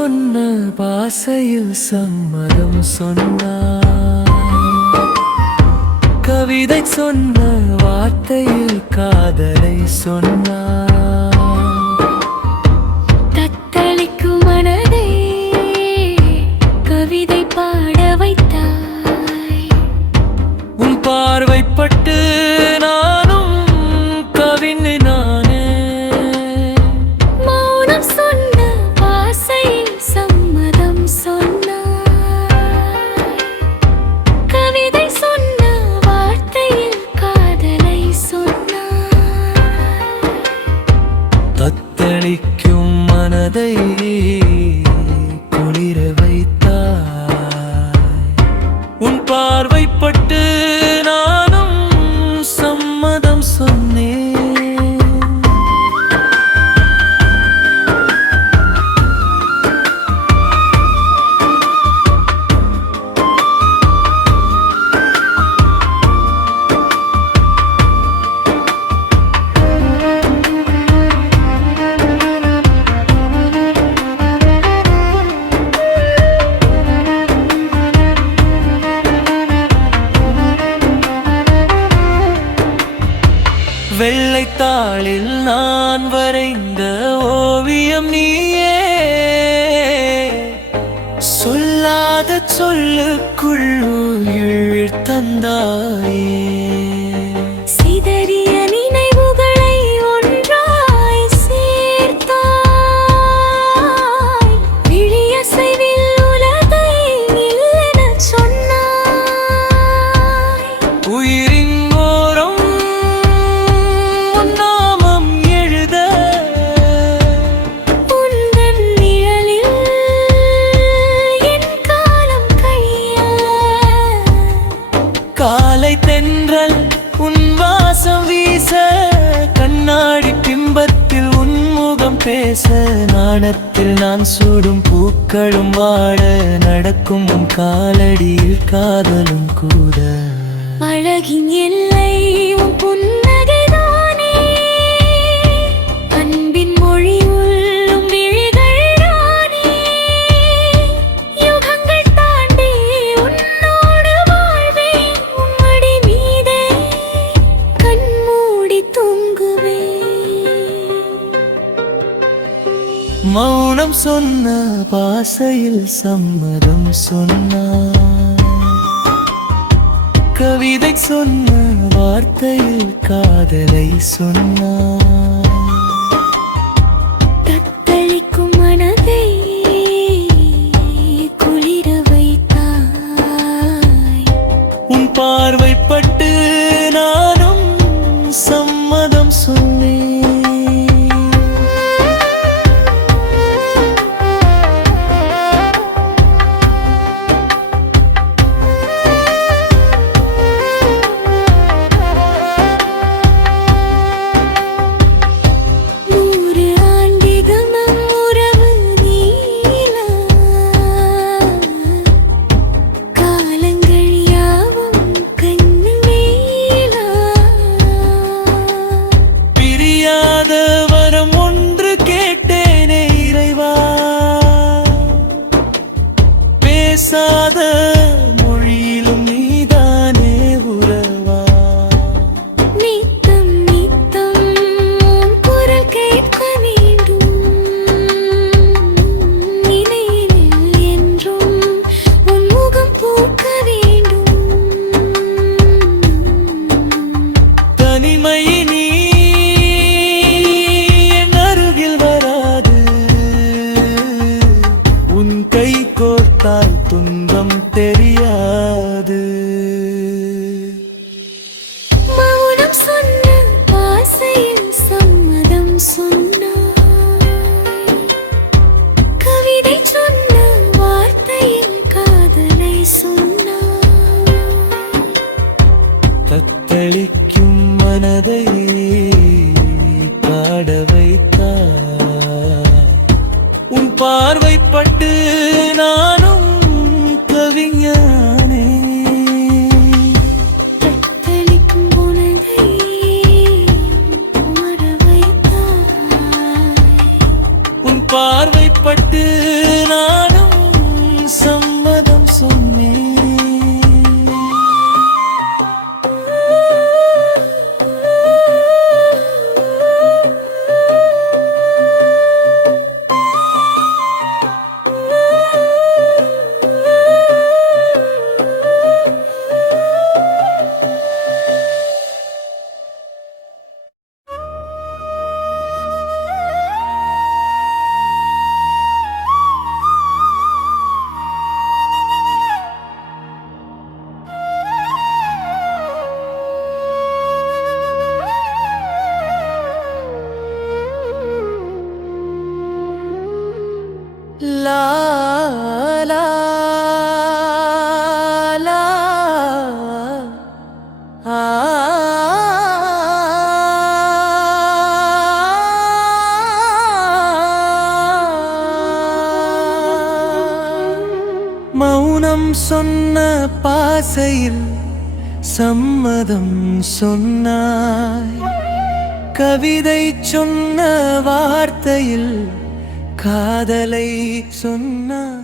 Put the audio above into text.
சொன்ன பாசையில் சம்மதம் சொன்னார். கவிதை சொன்ன வார்த்தையில் காதலை சொன்னார். தத்தளிக்கும் மனதை கவிதை பாட வைத்தாய். உன் பார்வைப்பட்டு நானும் கவிஞனானே. மௌனம் சொன்ன பாசையில் சம்மதம் சொன்னாய். கவிதை சொன்ன வார்த்தையில் காதலை சொன்னாய். தத்தளிக்கும் மனதை குளிர வைத்தாய். உன் பார்வைப்பட்டு நானும் சம்மதம் சொன்னேன். வெள்ளைத்தாளில் நான் வரைந்த ஓவியம் நீயே. சொல்லாத சொல்லுக்குள் உயிர் தந்தாயே. சிதறிய நினைவுகளை ஒன்றாய் சேர்த்தாய். விழியசைவில் உலகை இல்லெனச் சொன்னாய். உயிரின் ஓரம் நாமம் எழுத உந்தன் நிழலில் என் காலம் கழிய. காலை தென்றல் உன் வாசம் வீச. கண்ணாடி பிம்பத்தில் உன் முகம் பேச. நாணத்தில் நான் சூடும் பூக்களும் வாட. நடக்கும் உன் காலடியில் காதலும் கூட. அழகின் எல்லை உன் புன்னகைதானே. அன்பின் மொழி உள்ளும் விழிகள்தானே. யுகங்கள் தாண்டி உன்னோடு வாழ்வேன். உன் மடி மீதே கண்மூடி தூங்குவேன். மௌனம் சொன்ன பாசையில் சம்மதம் சொன்னார். கவிதை சொன்ன வார்த்தையில் காதலை சொன்னார். தத்தளிக்கும் மனதை குளிர வைத்தாய். உன் பார்வைப்பட்டு நானும் சம்மதம் சொன்னேன். வரம் ஒன்று கேட்டேனே இறைவா. பேசாத மொழியிலும் நீதானே உறவா. நித்தம் நித்தம் உன் குரல் கேட்க வேண்டும். நினைவில் என்றும் உன் முகம் பூக்க வேண்டும். தனிமை நீ கை கோர்த்தால் துன்பம் தெரியாது. மௌனம் சொன்ன பாசையில் சம்மதம் சொன்னாய். கவிதை சொன்ன வார்த்தையில் காதலை சொன்னாய். தத்தளிக்கும் மனதை பாட வைத்தார். உன் பார்வைப்பட்டு நானும் கவிஞனே. தத்தளிக்கும் உனதை உணர வைத்தாய். உன் பார்வைப்பட்டு நானும் சம்மதம் சொன்னேன். லா லா லா ஆ மௌனம் சொன்ன பாசையில் சம்மதம் சொன்னாய். கவிதை சொன்ன வார்த்தையில் காதலை சொன்னாய்.